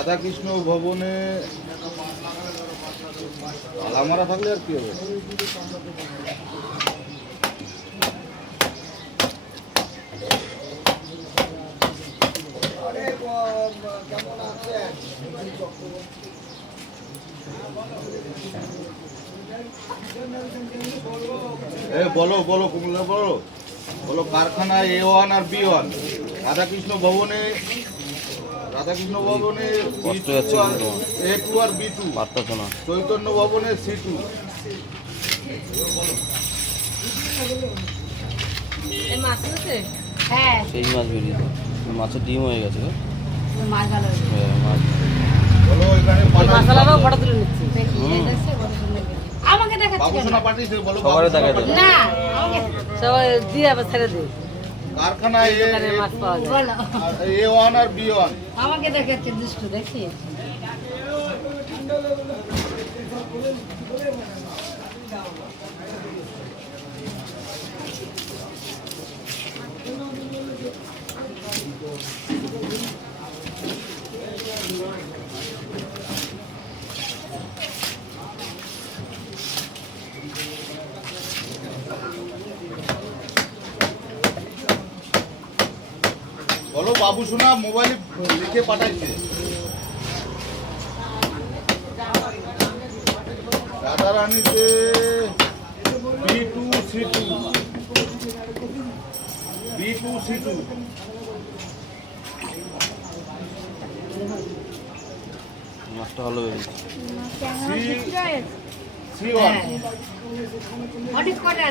রাধাকৃষ্ণ ভবনে তালা মারা থাকলে আর কি হবে? বলো বলো কুমলা বলো বলো। কারখানা A1 আর B1 রাধাকৃষ্ণ ভবনে A2 আর B2 চৈতন্য ভবনে C2। সেই মাছ বেরিয়েছে, মাছের ডিম হয়ে গেছে। বলো এখানে আমাকে দেখাচ্ছি বাবুসোনা পাঠিয়েছে, বলো সবারে দেখাই দেবে। না সবাই দিয়ে আবার ছেড়ে দে। কারখানা মাছ পাওয়া যায় বলো A1 আর B1 আমাকে দেখাচ্ছে দুষ্টু দেখি। বলো বাবুসোনা মোবাইলে লিখে পাঠাইছে। রাধারানীতে B2 C2 মাছটা ভালো বেরিয়েছে। C1 অনেক কটা